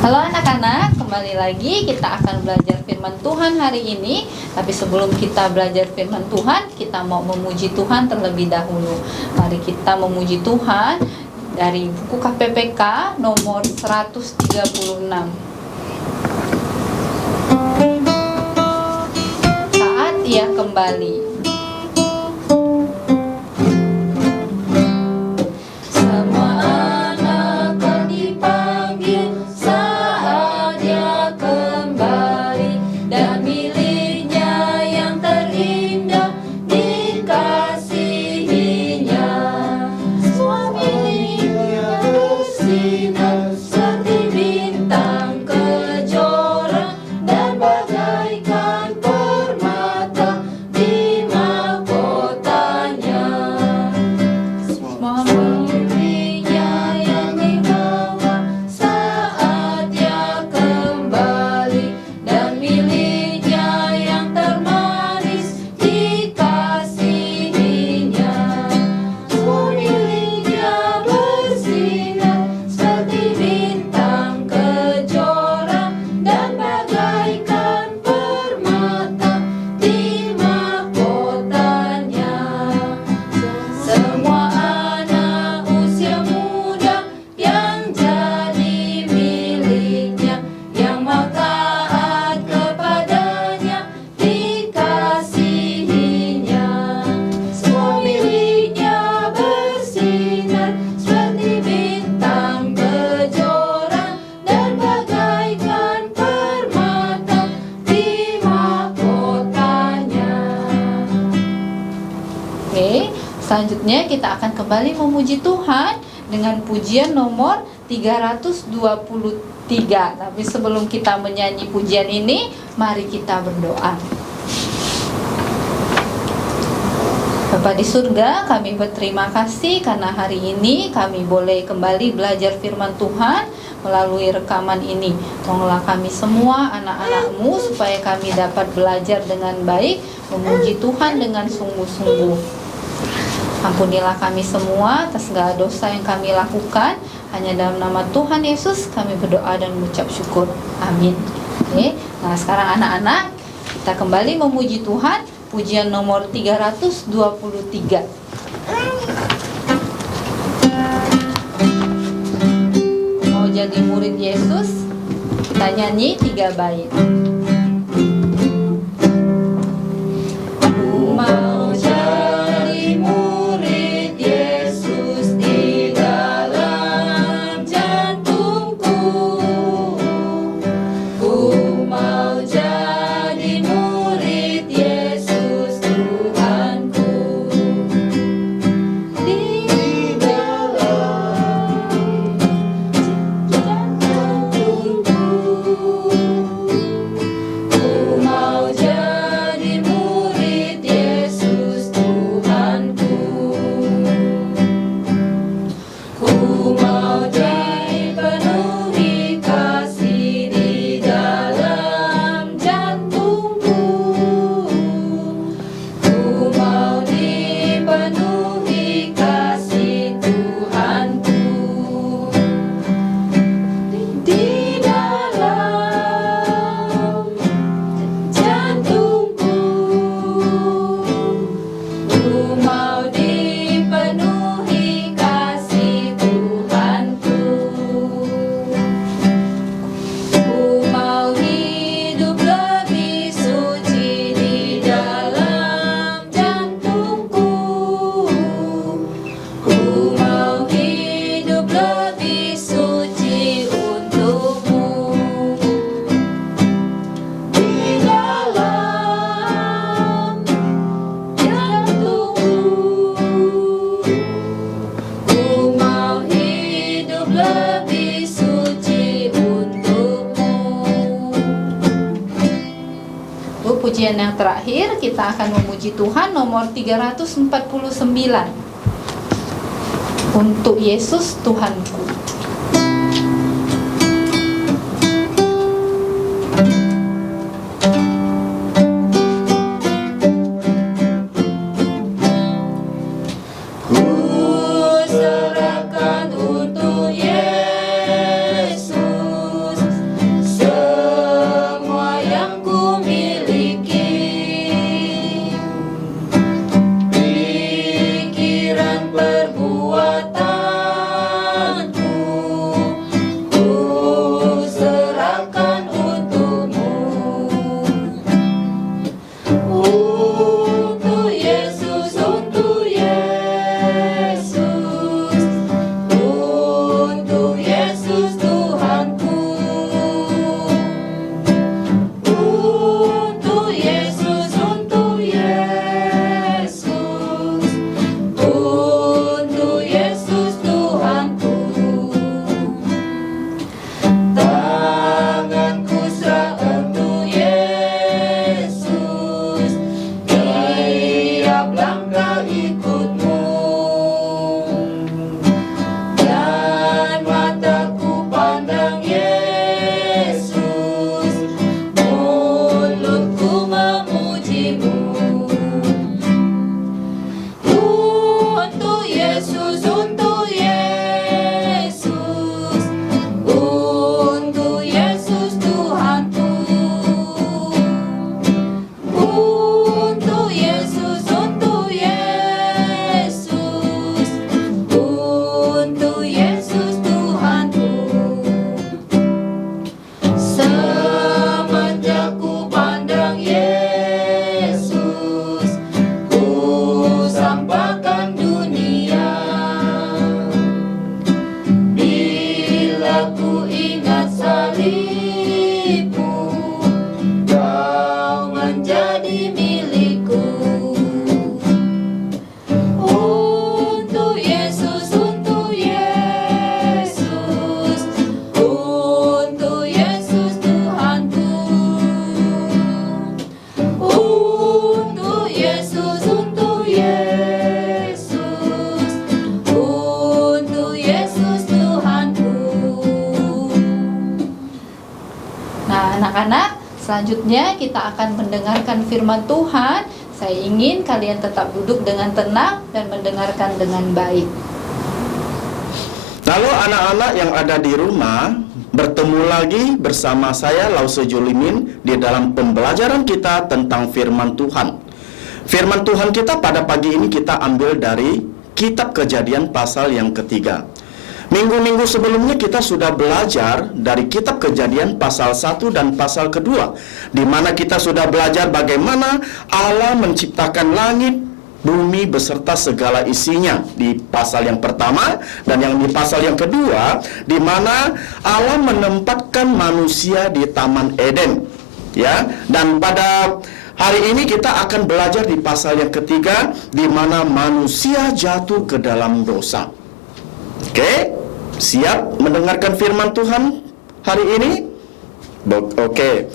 Halo anak-anak, kembali lagi kita akan belajar firman Tuhan hari ini. Tapi sebelum kita belajar firman Tuhan, kita mau memuji Tuhan terlebih dahulu. Mari kita memuji Tuhan dari buku KPPK nomor 136. Saat Ia kembali. Selanjutnya kita akan kembali memuji Tuhan dengan pujian nomor 323. Tapi sebelum kita menyanyi pujian ini, mari kita berdoa. Bapa di surga, kami berterima kasih karena hari ini kami boleh kembali belajar firman Tuhan melalui rekaman ini. Tolonglah kami semua anak-anak-Mu supaya kami dapat belajar dengan baik, memuji Tuhan dengan sungguh-sungguh. Ampunilah kami semua atas segala dosa yang kami lakukan. Hanya dalam nama Tuhan Yesus kami berdoa dan mengucap syukur. Amin. Oke. Nah sekarang anak-anak, kita kembali memuji Tuhan. Pujian nomor 323. Mau jadi murid Yesus, kita nyanyi 3 bait. Pujian yang terakhir kita akan memuji Tuhan nomor 349. Untuk Yesus Tuhanku. Selanjutnya kita akan mendengarkan firman Tuhan. Saya ingin kalian tetap duduk dengan tenang dan mendengarkan dengan baik. Lalu anak-anak yang ada di rumah, bertemu lagi bersama saya Lause Julimin di dalam pembelajaran kita tentang firman Tuhan. Firman Tuhan kita pada pagi ini kita ambil dari Kitab Kejadian pasal yang ketiga. Minggu-minggu sebelumnya kita sudah belajar dari Kitab Kejadian pasal 1 dan pasal kedua, di mana kita sudah belajar bagaimana Allah menciptakan langit, bumi beserta segala isinya di pasal yang pertama, dan yang di pasal yang kedua di mana Allah menempatkan manusia di Taman Eden, ya. Dan pada hari ini kita akan belajar di pasal yang ketiga di mana manusia jatuh ke dalam dosa. Oke, siap mendengarkan firman Tuhan hari ini? Oke.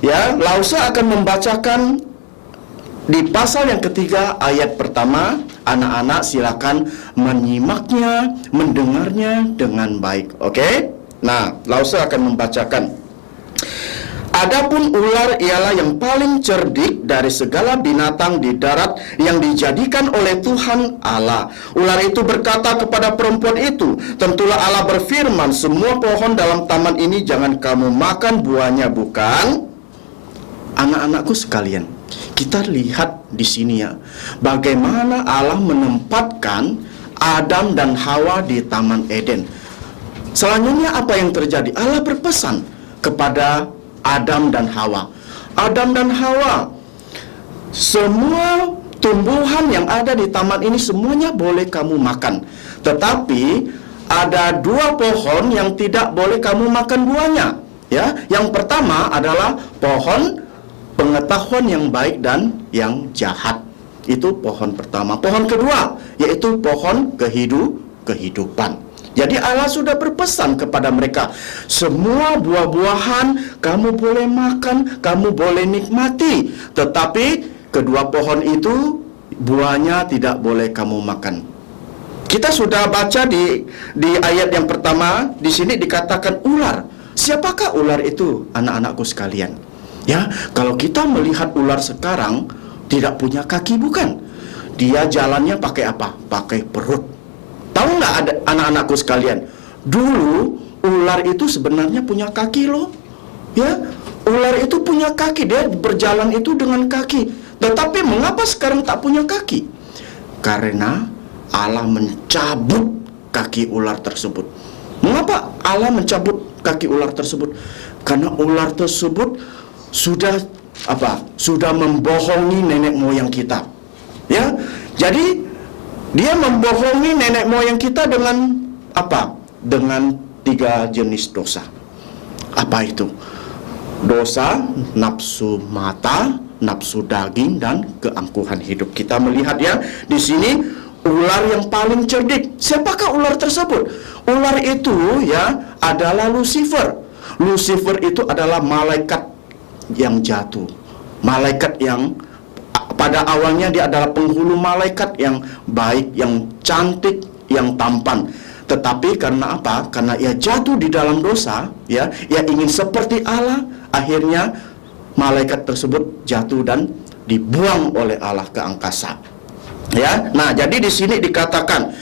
Ya, Lausa akan membacakan di pasal yang ketiga ayat pertama. Anak-anak silakan menyimaknya, mendengarnya dengan baik. Oke? Nah, Lausa akan membacakan. Adapun ular ialah yang paling cerdik dari segala binatang di darat yang dijadikan oleh Tuhan Allah. Ular itu berkata kepada perempuan itu, tentulah Allah berfirman, semua pohon dalam taman ini jangan kamu makan buahnya, bukan? Anak-anakku sekalian, kita lihat di sini ya, bagaimana Allah menempatkan Adam dan Hawa di Taman Eden. Selanjutnya apa yang terjadi? Allah berpesan kepada Adam dan Hawa. Adam dan Hawa, semua tumbuhan yang ada di taman ini semuanya boleh kamu makan. Tetapi ada dua pohon yang tidak boleh kamu makan buahnya. Ya, yang pertama adalah pohon pengetahuan yang baik dan yang jahat. Itu pohon pertama. Pohon kedua yaitu pohon kehidupan. Jadi Allah sudah berpesan kepada mereka, semua buah-buahan kamu boleh makan, kamu boleh nikmati, tetapi kedua pohon itu buahnya tidak boleh kamu makan. Kita sudah baca di ayat yang pertama, di sini dikatakan ular. Siapakah ular itu, anak-anakku sekalian? Ya, kalau kita melihat ular sekarang tidak punya kaki, bukan? Dia jalannya pakai apa? Pakai perut. Tahu nggak ada anak-anakku sekalian? Dulu ular itu sebenarnya punya kaki loh. Ya, ular itu punya kaki, dia berjalan itu dengan kaki. Tetapi mengapa sekarang tak punya kaki? Karena Allah mencabut kaki ular tersebut. Mengapa Allah mencabut kaki ular tersebut? Karena ular tersebut sudah membohongi nenek moyang kita. Ya, jadi dia membohongi nenek moyang kita dengan apa? Dengan 3 jenis dosa. Apa itu? Dosa nafsu mata, nafsu daging, dan keangkuhan hidup. Kita melihat ya di sini ular yang paling cerdik. Siapakah ular tersebut? Ular itu ya adalah Lucifer. Lucifer itu adalah malaikat yang jatuh. Malaikat yang pada awalnya dia adalah penghulu malaikat yang baik, yang cantik, yang tampan. Tetapi karena apa? Karena ia jatuh di dalam dosa, ya, ia ingin seperti Allah. Akhirnya malaikat tersebut jatuh dan dibuang oleh Allah ke angkasa. Ya, nah jadi di sini dikatakan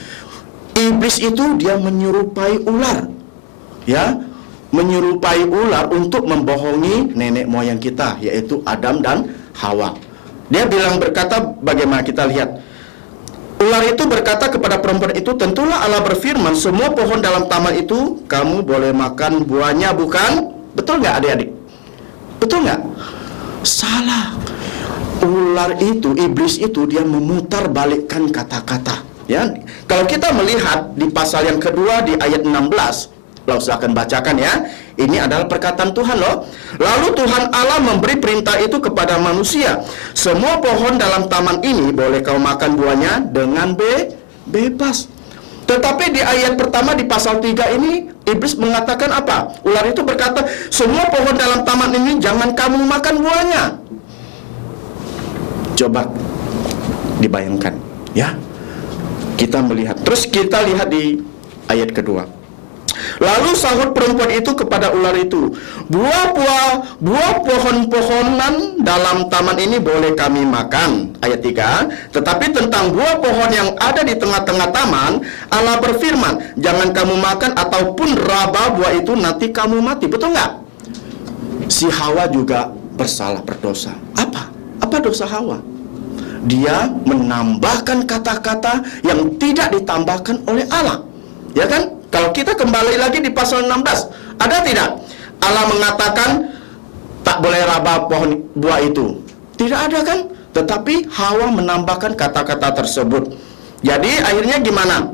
iblis itu dia menyerupai ular, ya, menyerupai ular untuk membohongi nenek moyang kita, yaitu Adam dan Hawa. Dia berkata, bagaimana kita lihat? Ular itu berkata kepada perempuan itu, tentulah Allah berfirman, semua pohon dalam taman itu kamu boleh makan buahnya, bukan? Betul nggak adik-adik? Betul nggak? Salah. Ular itu, iblis itu, dia memutar balikkan kata-kata. Ya, kalau kita melihat di pasal yang kedua di ayat 16, Lausa akan bacakan ya. Ini adalah perkataan Tuhan loh. Lalu Tuhan Allah memberi perintah itu kepada manusia. Semua pohon dalam taman ini boleh kau makan buahnya dengan bebas. Tetapi di ayat pertama di pasal 3 ini, iblis mengatakan apa? Ular itu berkata, semua pohon dalam taman ini jangan kamu makan buahnya. Coba dibayangkan ya. Kita melihat. Terus kita lihat di ayat kedua. Lalu sahut perempuan itu kepada ular itu, buah pohon-pohonan dalam taman ini boleh kami makan. Ayat 3, tetapi tentang buah pohon yang ada di tengah-tengah taman, Allah berfirman, jangan kamu makan ataupun raba buah itu, nanti kamu mati. Betul nggak? Si Hawa juga berdosa. Apa dosa Hawa? Dia menambahkan kata-kata yang tidak ditambahkan oleh Allah. Ya kan? Kalau kita kembali lagi di pasal 16, ada tidak? Allah mengatakan tak boleh raba pohon buah itu. Tidak ada kan? Tetapi Hawa menambahkan kata-kata tersebut. Jadi akhirnya gimana?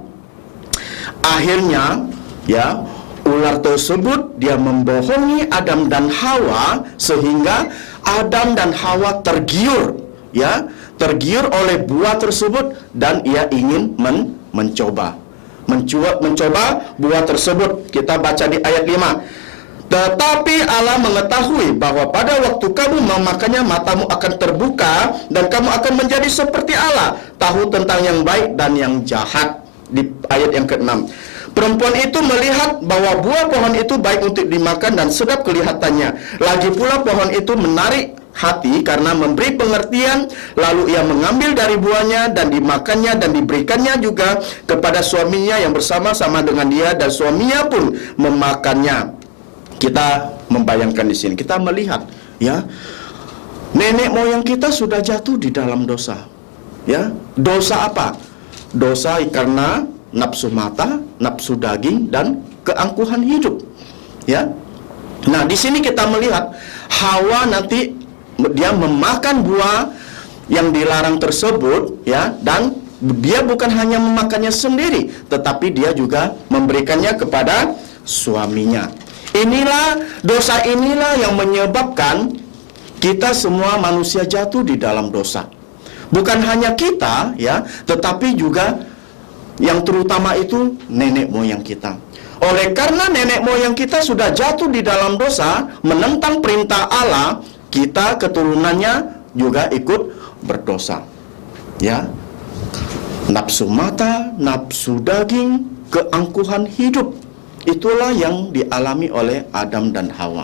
Akhirnya ya, ular tersebut dia membohongi Adam dan Hawa sehingga Adam dan Hawa tergiur, ya, tergiur oleh buah tersebut dan ia ingin mencoba buah tersebut. Kita baca di ayat 5. Tetapi Allah mengetahui bahwa pada waktu kamu memakannya, matamu akan terbuka dan kamu akan menjadi seperti Allah, tahu tentang yang baik dan yang jahat. Di ayat yang ke-6. Perempuan itu melihat bahwa buah pohon itu baik untuk dimakan dan sedap kelihatannya. Lagi pula pohon itu menarik hati karena memberi pengertian. Lalu ia mengambil dari buahnya dan dimakannya dan diberikannya juga kepada suaminya yang bersama-sama dengan dia, dan suaminya pun memakannya. Kita membayangkan di sini, kita melihat ya, nenek moyang kita sudah jatuh di dalam dosa. Ya, dosa apa? Dosa karena nafsu mata, nafsu daging, dan keangkuhan hidup. Ya. Nah, di sini kita melihat Hawa nanti dia memakan buah yang dilarang tersebut, ya, dan dia bukan hanya memakannya sendiri, tetapi dia juga memberikannya kepada suaminya. Dosa inilah yang menyebabkan kita semua manusia jatuh di dalam dosa. Bukan hanya kita, ya, tetapi juga yang terutama itu nenek moyang kita. Oleh karena nenek moyang kita sudah jatuh di dalam dosa, menentang perintah Allah, kita keturunannya juga ikut berdosa. Ya. Nafsu mata, nafsu daging, keangkuhan hidup, itulah yang dialami oleh Adam dan Hawa.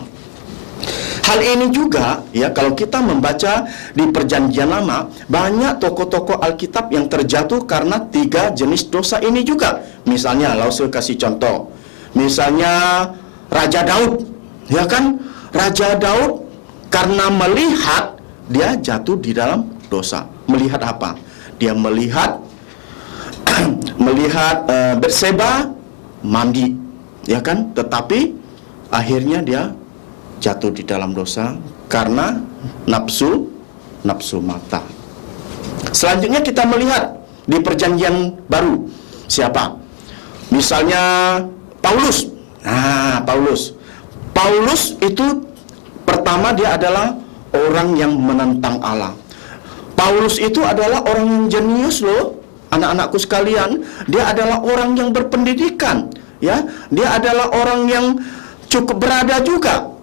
Hal ini juga, ya, kalau kita membaca di Perjanjian Lama, banyak tokoh-tokoh Alkitab yang terjatuh karena 3 jenis dosa ini juga. Misalnya, saya kasih contoh. Misalnya Raja Daud, ya kan? Raja Daud karena melihat, dia jatuh di dalam dosa. Melihat apa? Dia melihat Batseba mandi, ya kan? Tetapi akhirnya dia jatuh di dalam dosa karena nafsu mata. Selanjutnya kita melihat di Perjanjian Baru. Siapa? Misalnya Paulus. Nah, Paulus itu pertama dia adalah orang yang menentang Allah. Paulus itu adalah orang yang jenius loh, anak-anakku sekalian. Dia adalah orang yang berpendidikan, ya. Dia adalah orang yang cukup berada juga.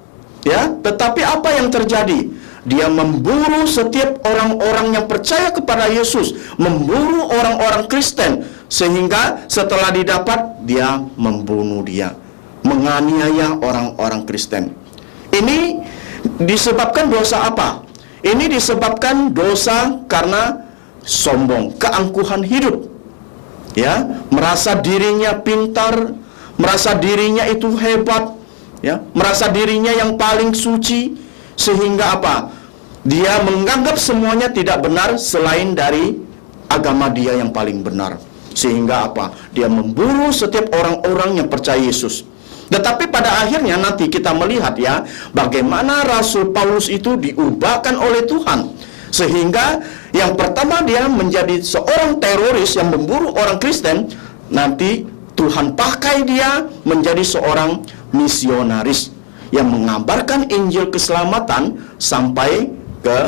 Ya, tetapi apa yang terjadi? Dia memburu setiap orang-orang yang percaya kepada Yesus, memburu orang-orang Kristen, sehingga setelah didapat dia membunuh dia, menganiaya orang-orang Kristen. Ini disebabkan dosa apa? Ini disebabkan dosa karena sombong, keangkuhan hidup. Ya, merasa dirinya pintar, merasa dirinya itu hebat, ya, merasa dirinya yang paling suci, sehingga apa? Dia menganggap semuanya tidak benar selain dari agama dia yang paling benar. Sehingga apa? Dia memburu setiap orang-orang yang percaya Yesus. Tetapi pada akhirnya nanti kita melihat, ya, bagaimana Rasul Paulus itu diubahkan oleh Tuhan. Sehingga yang pertama dia menjadi seorang teroris yang memburu orang Kristen, nanti Tuhan pakai dia menjadi seorang misionaris yang mengabarkan Injil keselamatan sampai ke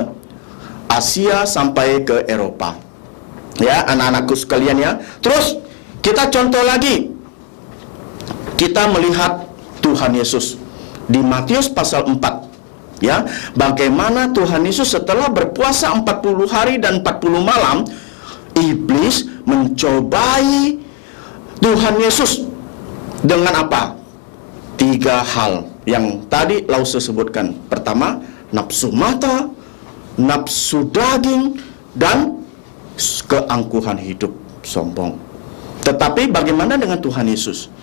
Asia, sampai ke Eropa. Ya, anak-anakku sekalian, ya. Terus kita contoh lagi. Kita melihat Tuhan Yesus di Matius pasal 4. Ya, bagaimana Tuhan Yesus setelah berpuasa 40 hari dan 40 malam, iblis mencobai Tuhan Yesus dengan apa? 3 hal yang tadi Lause sebutkan. Pertama, nafsu mata, nafsu daging, dan keangkuhan hidup, sombong. Tetapi bagaimana dengan Tuhan Yesus?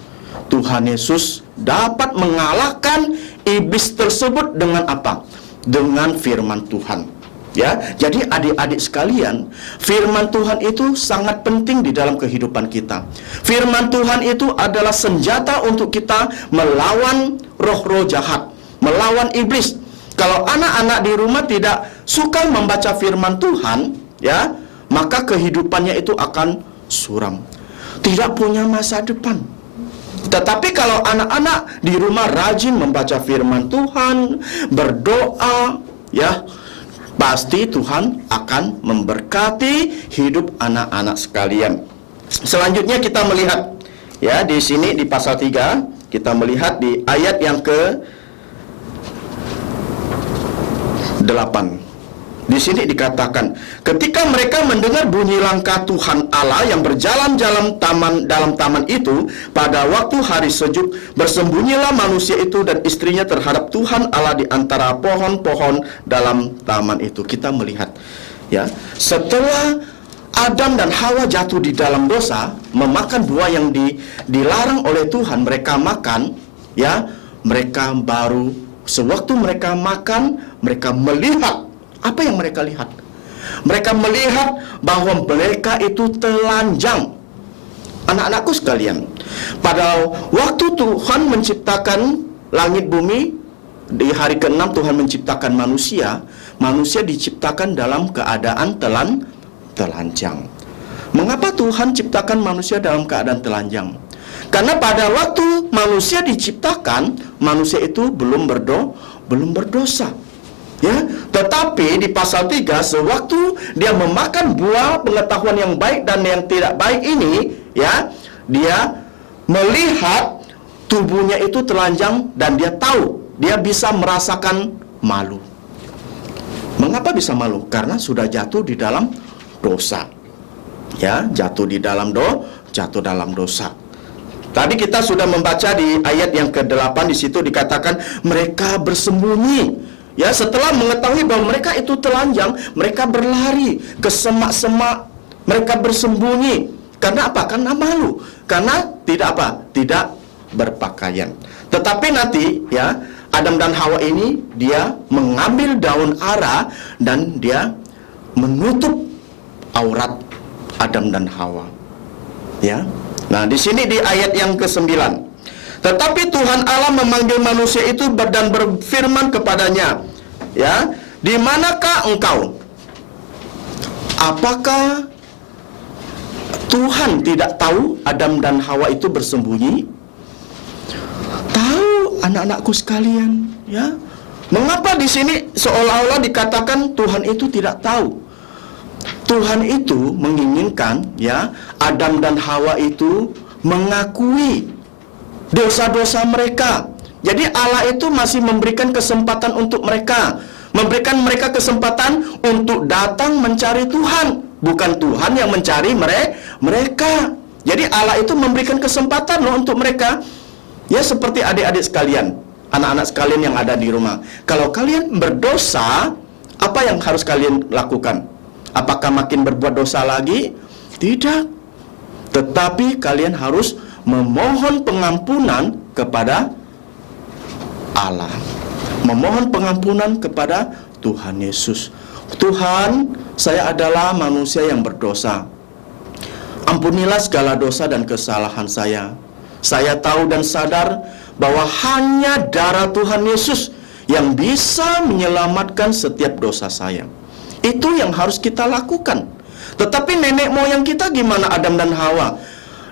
Tuhan Yesus dapat mengalahkan iblis tersebut dengan apa? Dengan firman Tuhan. Ya, jadi adik-adik sekalian, firman Tuhan itu sangat penting di dalam kehidupan kita. Firman Tuhan itu adalah senjata untuk kita melawan roh-roh jahat, melawan iblis. Kalau anak-anak di rumah tidak suka membaca firman Tuhan, ya, maka kehidupannya itu akan suram, tidak punya masa depan. Tetapi kalau anak-anak di rumah rajin membaca firman Tuhan, berdoa, ya, pasti Tuhan akan memberkati hidup anak-anak sekalian. Selanjutnya kita melihat, ya, di sini di pasal 3, kita melihat di ayat yang ke-8. Di sini dikatakan, ketika mereka mendengar bunyi langkah Tuhan Allah yang berjalan-jalan dalam taman itu, pada waktu hari sejuk, bersembunyilah manusia itu dan istrinya terhadap Tuhan Allah di antara pohon-pohon dalam taman itu. Kita melihat, ya, setelah Adam dan Hawa jatuh di dalam dosa, memakan buah yang dilarang oleh Tuhan, mereka makan, ya, mereka baru sewaktu mereka makan, mereka melihat. Apa yang mereka lihat? Mereka melihat bahwa mereka itu telanjang. Anak-anakku sekalian, pada waktu Tuhan menciptakan langit bumi, di hari ke-6 Tuhan menciptakan manusia. Manusia diciptakan dalam keadaan telanjang. Mengapa Tuhan ciptakan manusia dalam keadaan telanjang? Karena pada waktu manusia diciptakan, manusia itu belum berdosa. Ya, tetapi di pasal 3, sewaktu dia memakan buah pengetahuan yang baik dan yang tidak baik ini, ya, dia melihat tubuhnya itu telanjang dan dia tahu, dia bisa merasakan malu. Mengapa bisa malu? Karena sudah jatuh di dalam dosa. Ya, jatuh dalam dosa. Tadi kita sudah membaca di ayat yang ke-8, di situ dikatakan mereka bersembunyi. Ya, setelah mengetahui bahwa mereka itu telanjang, mereka berlari ke semak-semak, mereka bersembunyi. Karena apa? Karena malu. Karena tidak berpakaian. Tetapi nanti, ya, Adam dan Hawa ini dia mengambil daun ara dan dia menutup aurat Adam dan Hawa. Ya. Nah, di sini di ayat yang ke-9. Tetapi Tuhan Allah memanggil manusia itu dan berfirman kepadanya, ya, di manakah engkau? Apakah Tuhan tidak tahu Adam dan Hawa itu bersembunyi? Tahu, anak-anakku sekalian, ya. Mengapa di sini seolah-olah dikatakan Tuhan itu tidak tahu? Tuhan itu menginginkan, ya, Adam dan Hawa itu mengakui dosa-dosa mereka. Jadi Allah itu masih memberikan kesempatan untuk mereka, memberikan mereka kesempatan untuk datang mencari Tuhan, bukan Tuhan yang mencari mereka. Jadi Allah itu memberikan kesempatan loh untuk mereka. Ya, seperti adik-adik sekalian, anak-anak sekalian yang ada di rumah. Kalau kalian berdosa, apa yang harus kalian lakukan? Apakah makin berbuat dosa lagi? Tidak. Tetapi kalian harus memohon pengampunan kepada Allah, memohon pengampunan kepada Tuhan Yesus. Tuhan, saya adalah manusia yang berdosa. Ampunilah segala dosa dan kesalahan saya. Saya tahu dan sadar bahwa hanya darah Tuhan Yesus yang bisa menyelamatkan setiap dosa saya. Itu yang harus kita lakukan. Tetapi nenek moyang kita gimana, Adam dan Hawa?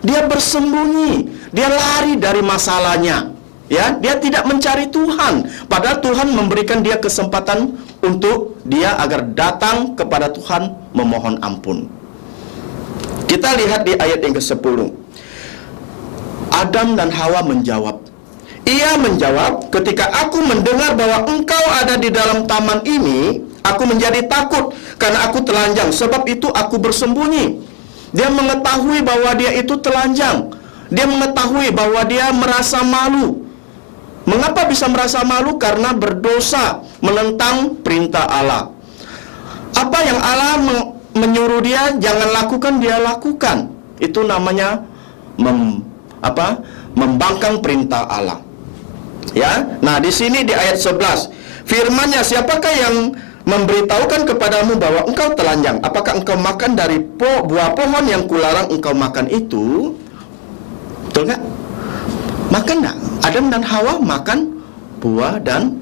Dia bersembunyi, dia lari dari masalahnya. Ya, dia tidak mencari Tuhan. Padahal Tuhan memberikan dia kesempatan untuk dia agar datang kepada Tuhan memohon ampun. Kita lihat di ayat yang ke-10. Adam dan Hawa menjawab. Ia menjawab, ketika aku mendengar bahwa engkau ada di dalam taman ini, aku menjadi takut karena aku telanjang. Sebab itu aku bersembunyi. Dia mengetahui bahwa dia itu telanjang. Dia mengetahui bahwa dia merasa malu. Mengapa bisa merasa malu? Karena berdosa menentang perintah Allah. Apa yang Allah menyuruh dia jangan lakukan, dia lakukan. Itu namanya membangkang perintah Allah. Ya. Nah, di sini di ayat 11, firman-Nya, siapakah yang memberitahukan kepadamu bahwa engkau telanjang? Apakah engkau makan dari buah pohon yang kularang engkau makan itu? Betul nggak? Makan nggak? Adam dan Hawa makan buah dan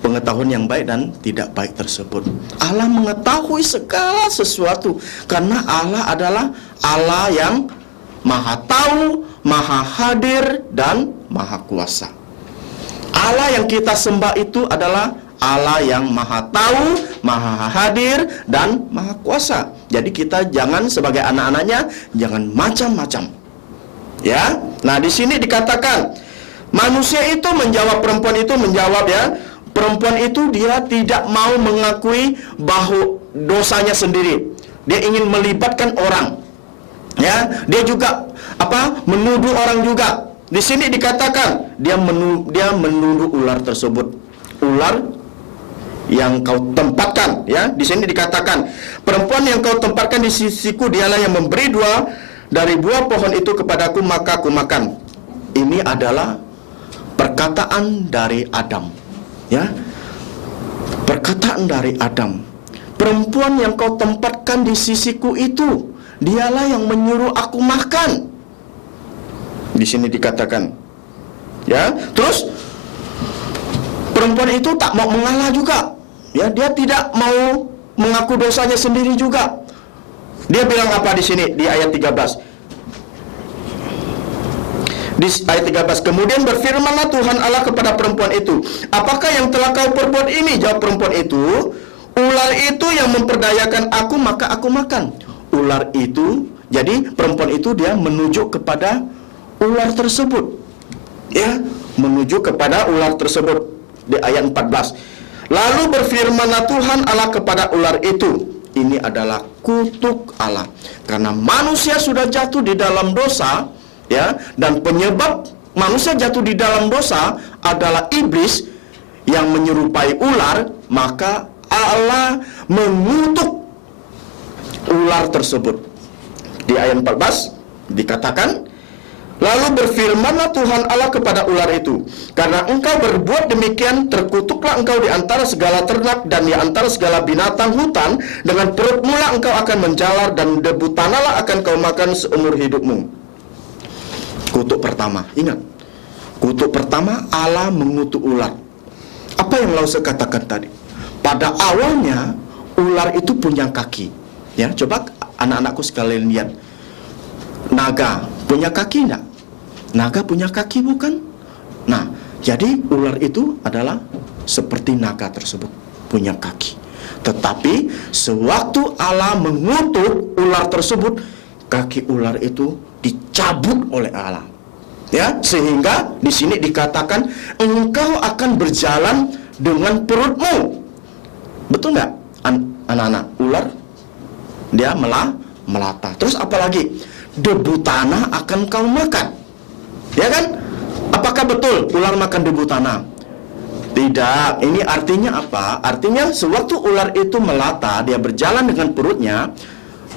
pengetahuan yang baik dan tidak baik tersebut. Allah mengetahui segala sesuatu karena Allah adalah Allah yang Maha Tahu, Maha Hadir, dan Maha Kuasa. Allah yang kita sembah itu adalah Allah yang Maha Tahu, Maha Hadir, dan Maha Kuasa. Jadi kita jangan sebagai anak-anaknya jangan macam-macam. Ya. Nah, di sini dikatakan manusia itu menjawab, perempuan itu menjawab, ya. Perempuan itu dia tidak mau mengakui bahwa dosanya sendiri. Dia ingin melibatkan orang. Ya, dia juga menuduh orang juga. Di sini dikatakan dia menuduh ular tersebut. Ular yang kau tempatkan, ya. Di sini dikatakan, perempuan yang kau tempatkan di sisiku, dialah yang memberi dua dari buah pohon itu kepadaku, maka aku makan. Ini adalah perkataan dari Adam. Ya, perkataan dari Adam. Perempuan yang kau tempatkan di sisiku itu, dialah yang menyuruh aku makan. Di sini dikatakan, ya. Terus perempuan itu tak mau mengalah juga, ya. Dia tidak mau mengaku dosanya sendiri juga. Dia bilang apa di sini di ayat 13? Di ayat 13, kemudian berfirmanlah Tuhan Allah kepada perempuan itu, apakah yang telah kau perbuat ini? Jawab perempuan itu, ular itu yang memperdayakan aku, maka aku makan. Ular itu, jadi perempuan itu dia menuju kepada ular tersebut, ya, menuju kepada ular tersebut. Di ayat 14, lalu berfirmanlah Tuhan Allah kepada ular itu, ini adalah kutuk Allah, karena manusia sudah jatuh di dalam dosa, ya, dan penyebab manusia jatuh di dalam dosa adalah iblis yang menyerupai ular, maka Allah mengutuk ular tersebut. Di ayat 14 dikatakan, lalu berfirmanlah Tuhan Allah kepada ular itu, karena engkau berbuat demikian, terkutuklah engkau di antara segala ternak dan di antara segala binatang hutan, dengan perutmu lah engkau akan menjalar, dan debu tanahlah akan kau makan seumur hidupmu. Kutuk pertama, ingat, kutuk pertama Allah mengutuk ular. Apa yang Lause katakan tadi? Pada awalnya ular itu punya kaki, ya. Coba anak-anakku sekalian lihat, naga punya kaki enggak? Naga punya kaki bukan? Nah, jadi ular itu adalah seperti naga tersebut, punya kaki. Tetapi sewaktu Allah mengutuk ular tersebut, kaki ular itu dicabut oleh Allah. Ya, sehingga di sini dikatakan engkau akan berjalan dengan perutmu. Betul nggak, anak-anak? Ular dia melata. Terus apalagi? Debu tanah akan kau makan. Ya kan? Apakah betul ular makan debu tanah? Tidak. Ini artinya apa? Artinya sewaktu ular itu melata, dia berjalan dengan perutnya,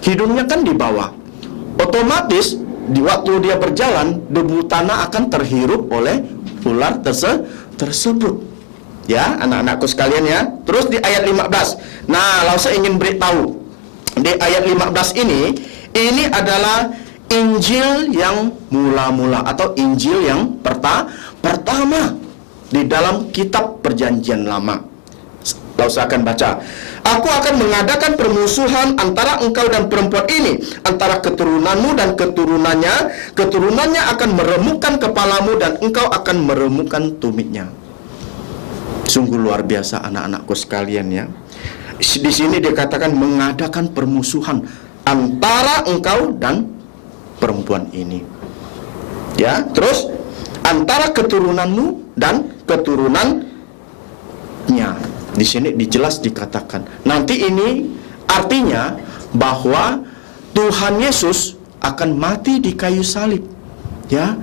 hidungnya kan di bawah. Otomatis di waktu dia berjalan, debu tanah akan terhirup oleh ular tersebut. Ya, anak-anakku sekalian, ya. Terus di ayat 15. Nah, Lause ingin beritahu, di ayat 15 ini adalah Injil yang mula-mula atau Injil yang pertama di dalam kitab Perjanjian Lama. Lause akan baca, aku akan mengadakan permusuhan antara engkau dan perempuan ini, antara keturunanmu dan keturunannya akan meremukkan kepalamu dan engkau akan meremukkan tumitnya. Sungguh luar biasa anak-anakku sekalian, ya. Di sini dikatakan mengadakan permusuhan antara engkau dan perempuan ini. Ya, terus antara keturunanmu dan keturunannya. Di sini dijelas dikatakan. Nanti ini artinya bahwa Tuhan Yesus akan mati di kayu salib. Ya.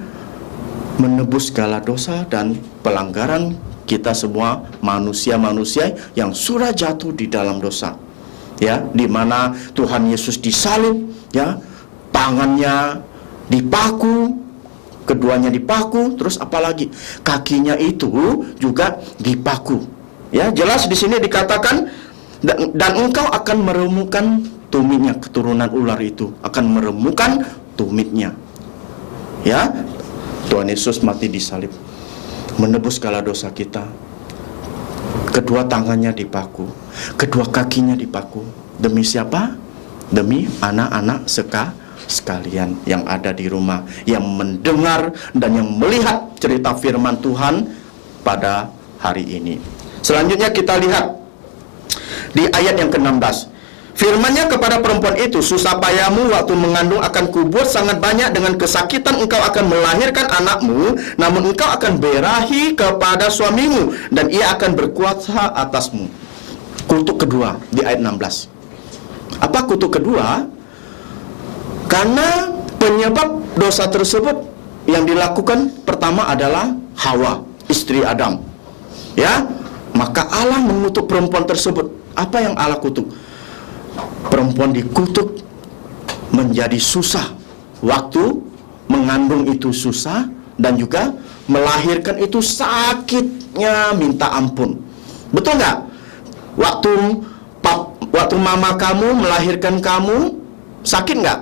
menebus segala dosa dan pelanggaran kita semua, manusia-manusia yang sudah jatuh di dalam dosa. Ya, di mana Tuhan Yesus disalib, ya, tangannya dipaku, keduanya dipaku, terus apalagi kakinya itu juga dipaku. Ya, jelas di sini dikatakan dan engkau akan meremukkan tumitnya, keturunan ular itu akan meremukkan tumitnya. Ya, Tuhan Yesus mati disalib, menebus segala dosa kita. Kedua tangannya dipaku, kedua kakinya dipaku. Demi siapa? Demi anak-anak sekalian yang ada di rumah, yang mendengar dan yang melihat cerita firman Tuhan pada hari ini. Selanjutnya kita lihat di ayat yang ke-16. Firman-Nya kepada perempuan itu, susah payahmu waktu mengandung akan kubuat sangat banyak, dengan kesakitan engkau akan melahirkan anakmu, namun engkau akan berahi kepada suamimu, dan ia akan berkuasa atasmu. Kutuk kedua di ayat 16. Apa kutuk kedua? Karena penyebab dosa tersebut yang dilakukan pertama adalah Hawa, istri Adam. Ya, maka Allah mengutuk perempuan tersebut. Apa yang Allah kutuk? Perempuan dikutuk menjadi susah. Waktu mengandung itu susah, dan juga melahirkan itu sakitnya minta ampun. Betul nggak? Waktu mama kamu melahirkan kamu, sakit nggak?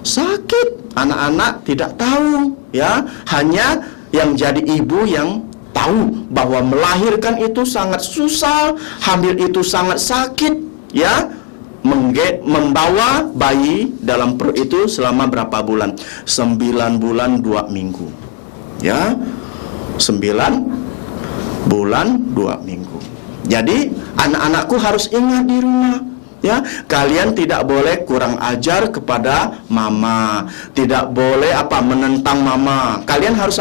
Sakit. Anak-anak tidak tahu, ya. Hanya yang jadi ibu yang tahu bahwa melahirkan itu sangat susah, hamil itu sangat sakit, ya. Membawa bayi dalam perut itu selama berapa bulan? 9 bulan 2 minggu. Ya, 9 bulan 2 minggu. Jadi anak-anakku harus ingat di rumah, ya, kalian tidak boleh kurang ajar kepada mama, tidak boleh menentang mama. Kalian harus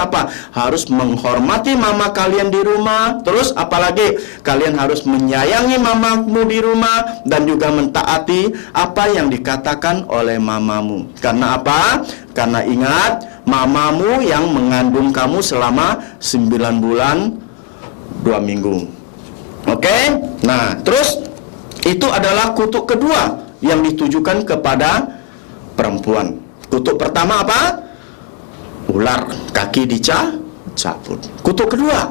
harus menghormati mama kalian di rumah. Terus apalagi, kalian harus menyayangi mamamu di rumah dan juga mentaati apa yang dikatakan oleh mamamu. Karena apa? Karena ingat, mamamu yang mengandung kamu selama 9 bulan 2 minggu. Oke? Nah, terus itu adalah kutuk kedua yang ditujukan kepada perempuan. Kutuk pertama apa? Ular, kaki dicabut. Kutuk kedua,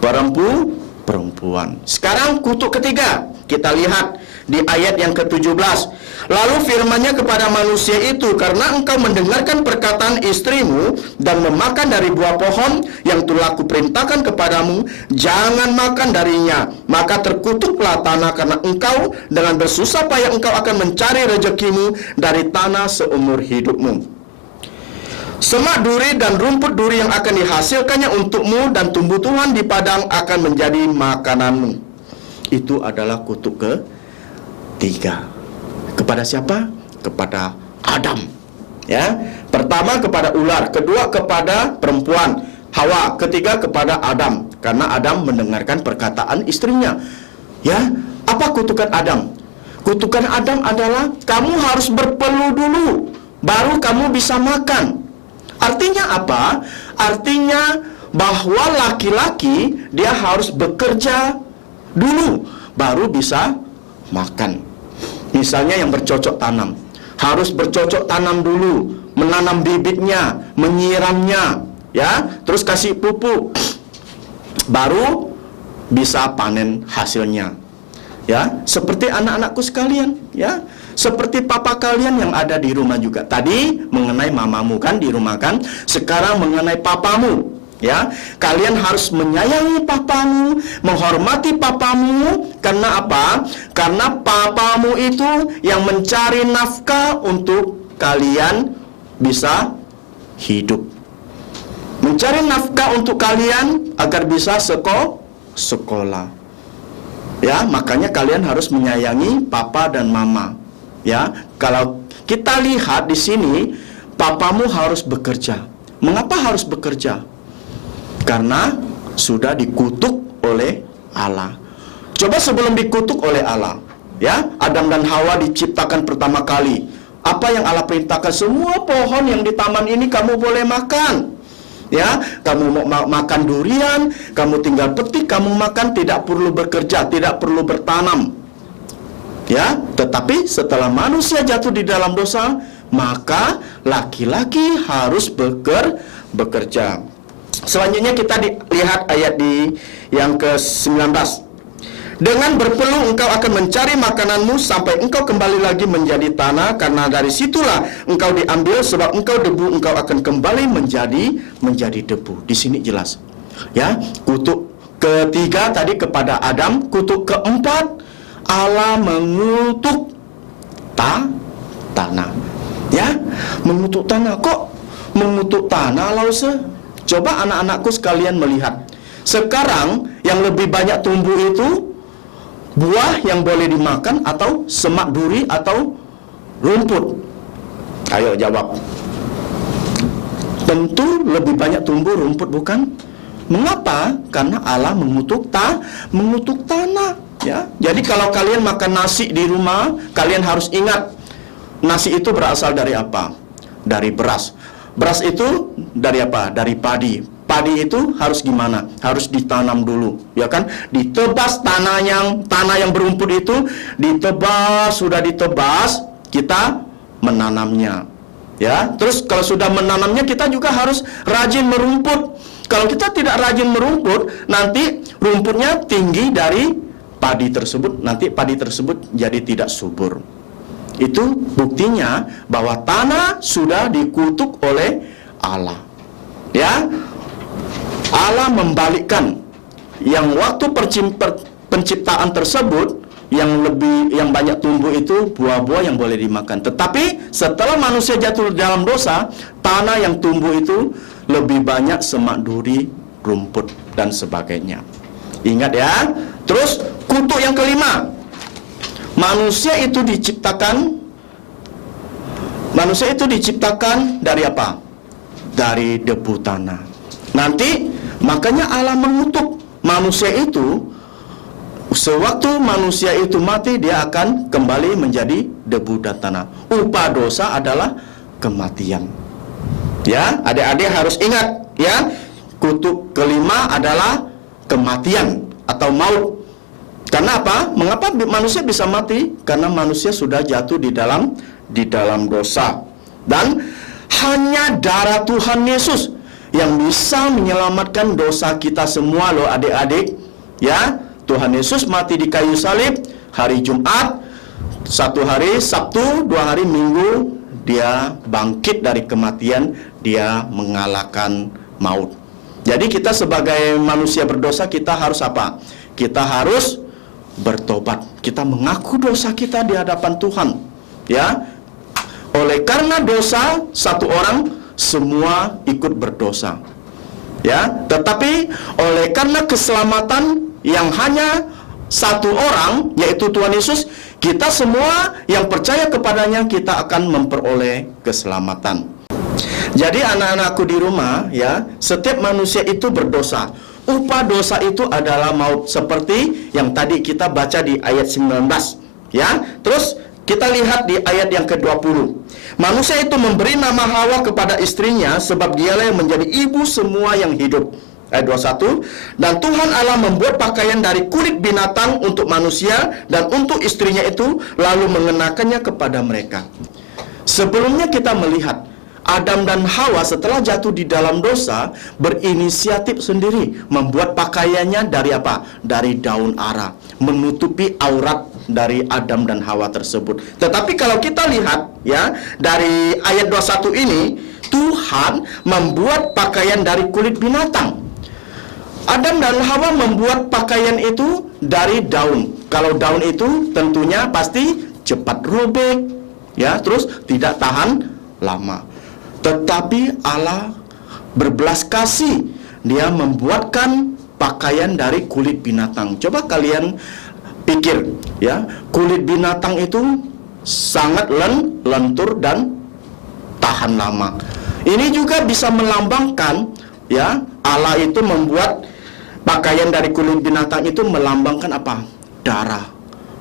perempuan. Sekarang kutuk ketiga, kita lihat di ayat yang ke-17. Lalu firman-Nya kepada manusia itu, karena engkau mendengarkan perkataan istrimu dan memakan dari buah pohon yang telah kuperintahkan kepadamu, jangan makan darinya, maka terkutuklah tanah karena engkau, dengan bersusah payah engkau akan mencari rezekimu dari tanah seumur hidupmu. Semak duri dan rumput duri yang akan dihasilkannya untukmu, dan tumbuh-tumbuhan di padang akan menjadi makananmu. Itu adalah kutuk ketiga. Kepada siapa? Kepada Adam. Ya, pertama kepada ular, kedua kepada perempuan Hawa, ketiga kepada Adam, karena Adam mendengarkan perkataan istrinya. Ya, apa kutukan Adam? Kutukan Adam adalah kamu harus berpeluh dulu, baru kamu bisa makan. Artinya apa? Artinya bahwa laki-laki dia harus bekerja dulu, baru bisa makan. Misalnya yang bercocok tanam, harus bercocok tanam dulu, menanam bibitnya, menyiramnya, ya, terus kasih pupuk, baru bisa panen hasilnya. Ya, seperti anak-anakku sekalian, ya, seperti papa kalian yang ada di rumah juga. Tadi mengenai mamamu kan di rumah kan, sekarang mengenai papamu. Ya, kalian harus menyayangi papamu, menghormati papamu. Karena apa? Karena papamu itu yang mencari nafkah untuk kalian bisa hidup. Mencari nafkah untuk kalian agar bisa sekolah. Ya, makanya kalian harus menyayangi papa dan mama. Ya, kalau kita lihat di sini, papamu harus bekerja. Mengapa harus bekerja? Karena sudah dikutuk oleh Allah. Coba sebelum dikutuk oleh Allah, ya, Adam dan Hawa diciptakan pertama kali. Apa yang Allah perintahkan? Semua pohon yang di taman ini kamu boleh makan. Ya, kamu mau makan durian, kamu tinggal petik, kamu makan, tidak perlu bekerja, tidak perlu bertanam. Ya, tetapi setelah manusia jatuh di dalam dosa, maka laki-laki harus bekerja. Selanjutnya kita lihat ayat di yang ke-19. Dengan berpeluh engkau akan mencari makananmu sampai engkau kembali lagi menjadi tanah, karena dari situlah engkau diambil, sebab engkau debu, engkau akan kembali menjadi debu. Di sini jelas. Ya, kutuk ketiga tadi kepada Adam, kutuk keempat Allah mengutuk tanah. Ya, mengutuk tanah. Kok mengutuk tanah, Lause? Coba anak-anakku sekalian melihat. Sekarang yang lebih banyak tumbuh itu buah yang boleh dimakan atau semak duri atau rumput? Ayo jawab. Tentu lebih banyak tumbuh rumput, bukan? Mengapa? Karena Allah mengutuk tanah. Ya, jadi kalau kalian makan nasi di rumah, kalian harus ingat nasi itu berasal dari apa? Dari beras. Beras itu dari apa? Dari padi. Padi itu harus gimana? Harus ditanam dulu, ya kan? Ditebas tanah yang berumput itu, ditebas, sudah ditebas, kita menanamnya. Ya, terus kalau sudah menanamnya kita juga harus rajin merumput. Kalau kita tidak rajin merumput, nanti rumputnya tinggi dari padi tersebut, nanti padi tersebut jadi tidak subur. Itu buktinya bahwa tanah sudah dikutuk oleh Allah. Ya, Allah membalikkan yang waktu penciptaan tersebut yang banyak tumbuh itu buah-buah yang boleh dimakan. Tetapi setelah manusia jatuh dalam dosa, tanah yang tumbuh itu lebih banyak semak duri, rumput dan sebagainya. Ingat ya. Terus kutuk yang kelima. Manusia itu diciptakan dari apa? Dari debu tanah. Nanti makanya Allah mengutuk manusia itu. Sewaktu manusia itu mati, dia akan kembali menjadi debu dan tanah. Upah dosa adalah kematian. Ya, adik-adik harus ingat ya. Kutuk kelima adalah kematian atau maut. Karena apa? Mengapa manusia bisa mati? Karena manusia sudah jatuh di dalam dosa. Dan hanya darah Tuhan Yesus yang bisa menyelamatkan dosa kita semua loh adik-adik. Ya, Tuhan Yesus mati di kayu salib hari Jumat, satu hari Sabtu, 2 hari Minggu, dia bangkit dari kematian, dia mengalahkan maut. Jadi kita sebagai manusia berdosa, kita harus apa? Kita harus bertobat. Kita mengaku dosa kita di hadapan Tuhan. Ya. Oleh karena dosa satu orang, semua ikut berdosa. Ya, tetapi oleh karena keselamatan yang hanya satu orang, yaitu Tuhan Yesus, kita semua yang percaya kepadanya, kita akan memperoleh keselamatan. Jadi anak-anakku di rumah, ya, setiap manusia itu berdosa. Upah dosa itu adalah maut, seperti yang tadi kita baca di ayat 19. Ya, terus kita lihat di ayat yang ke-20. Manusia itu memberi nama Hawa kepada istrinya, sebab dialah yang menjadi ibu semua yang hidup. Ayat 21. Dan Tuhan Allah membuat pakaian dari kulit binatang untuk manusia dan untuk istrinya itu, lalu mengenakannya kepada mereka. Sebelumnya kita melihat Adam dan Hawa setelah jatuh di dalam dosa berinisiatif sendiri membuat pakaiannya dari apa? Dari daun ara, menutupi aurat dari Adam dan Hawa tersebut. Tetapi kalau kita lihat ya, dari ayat 21 ini, Tuhan membuat pakaian dari kulit binatang. Adam dan Hawa membuat pakaian itu dari daun. Kalau daun itu tentunya pasti cepat robek, ya, terus tidak tahan lama. Tetapi Allah berbelas kasih, dia membuatkan pakaian dari kulit binatang. Coba kalian pikir, ya, kulit binatang itu sangat lentur dan tahan lama. Ini juga bisa melambangkan, ya, Allah itu membuat pakaian dari kulit binatang itu melambangkan apa? Darah,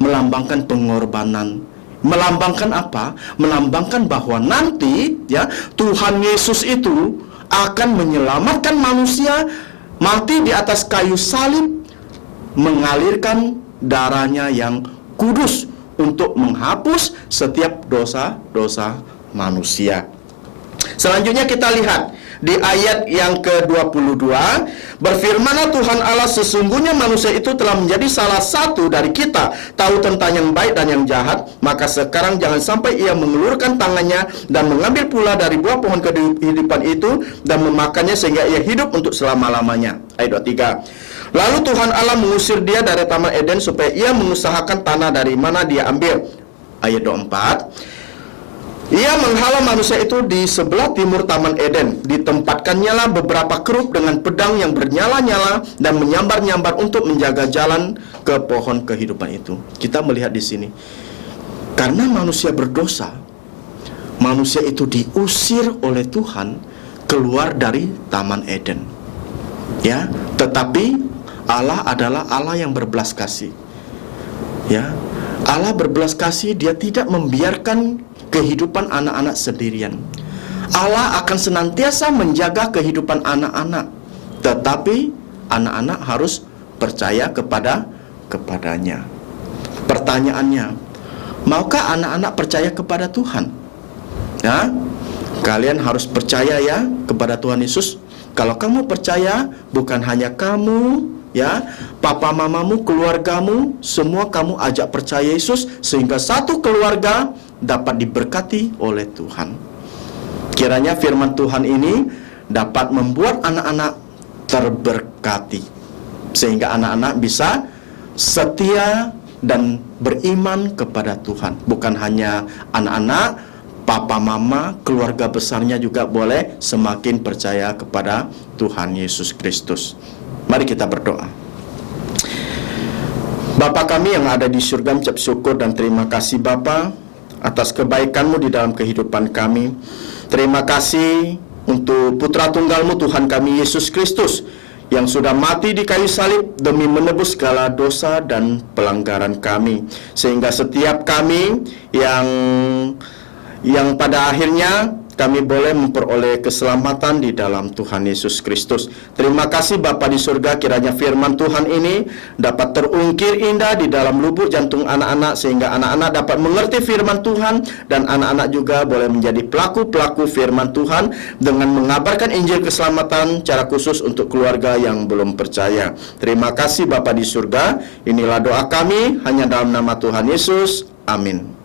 melambangkan pengorbanan. Melambangkan apa? Melambangkan bahwa nanti ya Tuhan Yesus itu akan menyelamatkan manusia, mati di atas kayu salib, mengalirkan darahnya yang kudus untuk menghapus setiap dosa-dosa manusia. Selanjutnya kita lihat di ayat yang ke-22, berfirmanlah Tuhan Allah, sesungguhnya manusia itu telah menjadi salah satu dari kita, tahu tentang yang baik dan yang jahat, maka sekarang jangan sampai ia mengulurkan tangannya dan mengambil pula dari buah pohon kehidupan itu dan memakannya sehingga ia hidup untuk selama-lamanya. Ayat 23. Lalu Tuhan Allah mengusir dia dari Taman Eden supaya ia mengusahakan tanah dari mana dia ambil. Ayat 24. Ia menghalau manusia itu di sebelah timur Taman Eden. Ditempatkannya lah beberapa kerub dengan pedang yang bernyala-nyala dan menyambar-nyambar untuk menjaga jalan ke pohon kehidupan itu. Kita melihat di sini, karena manusia berdosa, manusia itu diusir oleh Tuhan keluar dari Taman Eden. Ya, tetapi Allah adalah Allah yang berbelas kasih. Ya, Allah berbelas kasih, Dia tidak membiarkan kehidupan anak-anak sendirian. Allah akan senantiasa menjaga kehidupan anak-anak, tetapi anak-anak harus percaya kepadanya. Pertanyaannya, maukah anak-anak percaya kepada Tuhan? Ya, kalian harus percaya ya kepada Tuhan Yesus. Kalau kamu percaya, bukan hanya kamu, ya, papa mamamu, keluargamu, semua kamu ajak percaya Yesus, sehingga satu keluarga dapat diberkati oleh Tuhan. Kiranya firman Tuhan ini dapat membuat anak-anak terberkati, sehingga anak-anak bisa setia dan beriman kepada Tuhan. Bukan hanya anak-anak, papa mama, keluarga besarnya juga boleh semakin percaya kepada Tuhan Yesus Kristus. Mari kita berdoa. Bapa kami yang ada di surga, ucap syukur dan terima kasih Bapa atas kebaikan-Mu di dalam kehidupan kami. Terima kasih untuk putra tunggal-Mu Tuhan kami Yesus Kristus yang sudah mati di kayu salib demi menebus segala dosa dan pelanggaran kami, sehingga setiap kami yang pada akhirnya kami boleh memperoleh keselamatan di dalam Tuhan Yesus Kristus. Terima kasih Bapa di surga, kiranya firman Tuhan ini dapat terungkir indah di dalam lubuk jantung anak-anak, sehingga anak-anak dapat mengerti firman Tuhan, dan anak-anak juga boleh menjadi pelaku-pelaku firman Tuhan dengan mengabarkan Injil keselamatan secara khusus untuk keluarga yang belum percaya. Terima kasih Bapa di surga, inilah doa kami hanya dalam nama Tuhan Yesus. Amin.